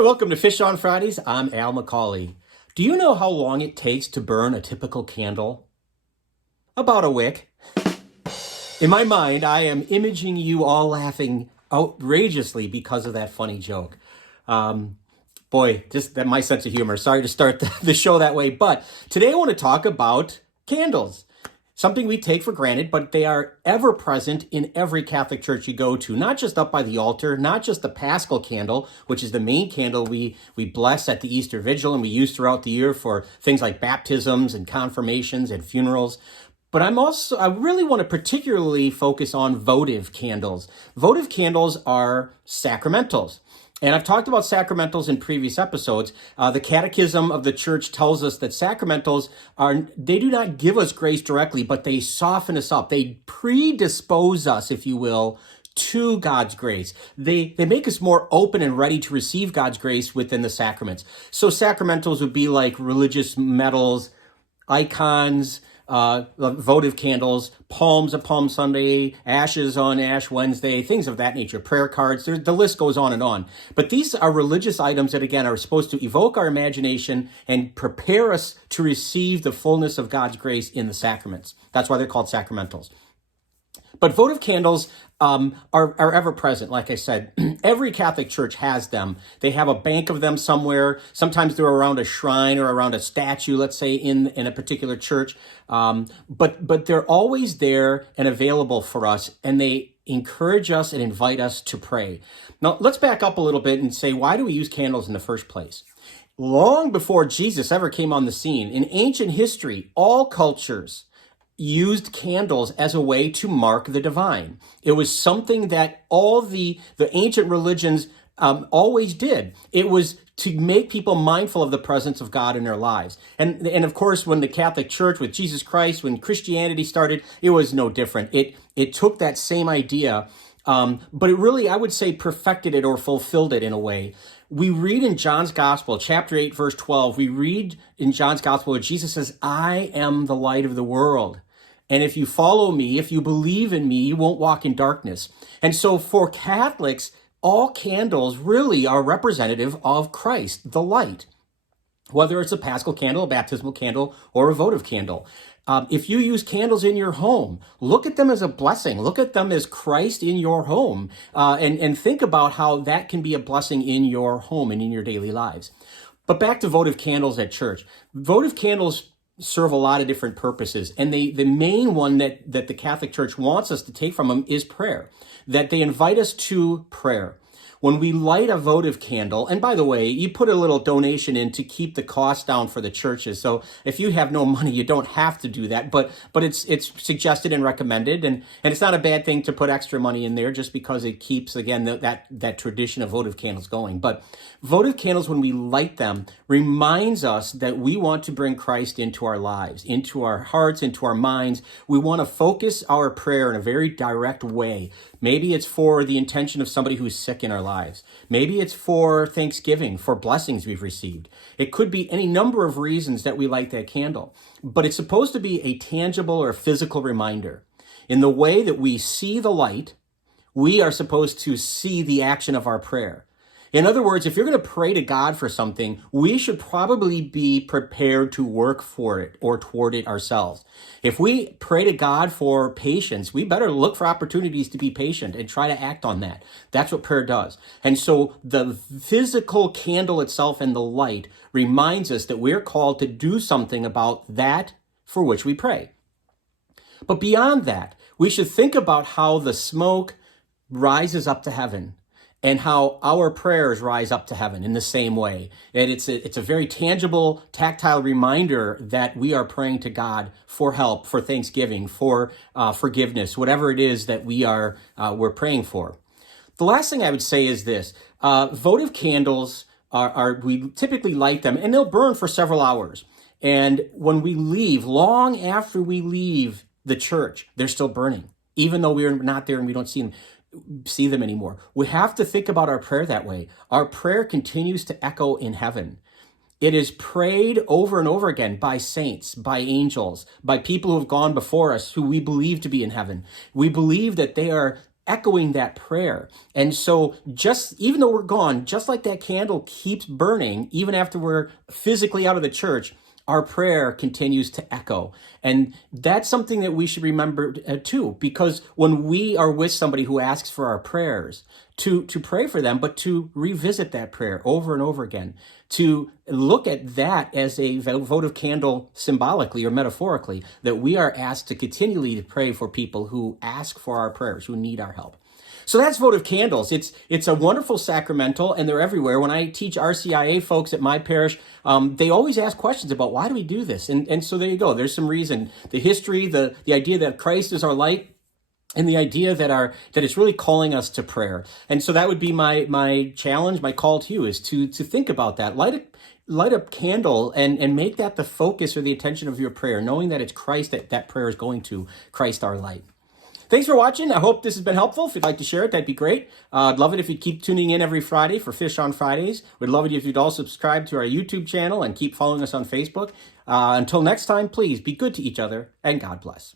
Hi, welcome to Fish on Fridays. I'm Al McCauley. Do you know how long it takes to burn a typical candle? About a wick. In my mind, I am imaging you all laughing outrageously because of that funny joke. Boy, just that my sense of humor. Sorry to start the show that way, but today I want to talk about candles. Something we take for granted, but they are ever present in every Catholic church you go to, not just up by the altar, not just the Paschal candle, which is the main candle we bless at the Easter Vigil and we use throughout the year for things like baptisms and confirmations and funerals. But I really want to particularly focus on votive candles. Votive candles are sacramentals. And I've talked about sacramentals in previous episodes. The Catechism of the Church tells us that sacramentals they do not give us grace directly, but they soften us up. They predispose us, if you will, to God's grace. They make us more open and ready to receive God's grace within the sacraments. So sacramentals would be like religious medals, icons, votive candles, palms of Palm Sunday, ashes on Ash Wednesday, things of that nature, prayer cards, the list goes on and on. But these are religious items that, again, are supposed to evoke our imagination and prepare us to receive the fullness of God's grace in the sacraments. That's why they're called sacramentals. But votive candles are ever present. Like I said, every Catholic church has them. They have a bank of them somewhere. Sometimes they're around a shrine or around a statue, let's say, in a particular church. But they're always there and available for us, and they encourage us and invite us to pray. Now, let's back up a little bit and say, why do we use candles in the first place? Long before Jesus ever came on the scene, in ancient history, all cultures used candles as a way to mark the divine. It was something that all the ancient religions always did. It was to make people mindful of the presence of God in their lives. And of course, when the Catholic Church with Jesus Christ, when Christianity started, it was no different. It took that same idea, but it really, I would say, perfected it or fulfilled it in a way. We read in John's Gospel, chapter 8, verse 12, we read in John's Gospel where Jesus says, "I am the light of the world. And if you follow me, if you believe in me, you won't walk in darkness." And so for Catholics, all candles really are representative of Christ, the light, whether it's a Paschal candle, a baptismal candle, or a votive candle. If you use candles in your home, look at them as a blessing. Look at them as Christ in your home, and think about how that can be a blessing in your home and in your daily lives. But back to votive candles at church. Votive candles serve a lot of different purposes. And the main one that the Catholic Church wants us to take from them is prayer, that they invite us to prayer. When we light a votive candle, and by the way, you put a little donation in to keep the cost down for the churches. So if you have no money, you don't have to do that, but it's suggested and recommended, and it's not a bad thing to put extra money in there just because it keeps, again, that tradition of votive candles going. But votive candles, when we light them, reminds us that we want to bring Christ into our lives, into our hearts, into our minds. We want to focus our prayer in a very direct way. Maybe it's for the intention of somebody who's sick in our lives. Maybe it's for Thanksgiving, for blessings we've received. It could be any number of reasons that we light that candle. But it's supposed to be a tangible or physical reminder. In the way that we see the light, we are supposed to see the action of our prayer. In other words, if you're going to pray to God for something, we should probably be prepared to work for it or toward it ourselves. If we pray to God for patience, we better look for opportunities to be patient and try to act on that. That's what prayer does. And so the physical candle itself and the light reminds us that we're called to do something about that for which we pray. But beyond that, we should think about how the smoke rises up to heaven, and how our prayers rise up to heaven in the same way. And it's a very tangible, tactile reminder that we are praying to God for help, for thanksgiving, for forgiveness, whatever it is that we're praying for. The last thing I would say is this: votive candles we typically light them, and they'll burn for several hours. And when we leave, long after we leave the church, they're still burning, even though we're not there and we don't see them anymore. We have to think about our prayer that way. Our prayer continues to echo in heaven. It is prayed over and over again by saints, by angels, by people who have gone before us who we believe to be in heaven. We believe that they are echoing that prayer. And so just, even though we're gone, just like that candle keeps burning, even after we're physically out of the church, our prayer continues to echo. And that's something that we should remember too, because when we are with somebody who asks for our prayers, to pray for them, but to revisit that prayer over and over again, to look at that as a votive candle symbolically or metaphorically, that we are asked to continually pray for people who ask for our prayers, who need our help. So that's votive candles. It's a wonderful sacramental, and they're everywhere. When I teach RCIA folks at my parish, they always ask questions about why do we do this? And so there you go. There's some reason. The history, the idea that Christ is our light, and the idea that it's really calling us to prayer. And so that would be my challenge, my call to you, is to think about that. Light a candle and make that the focus or the attention of your prayer, knowing that it's Christ that prayer is going to, Christ our light. Thanks for watching. I hope this has been helpful. If you'd like to share it, that'd be great. I'd love it if you'd keep tuning in every Friday for Fish on Fridays. We'd love it if you'd all subscribe to our YouTube channel and keep following us on Facebook. Until next time, please be good to each other, and God bless.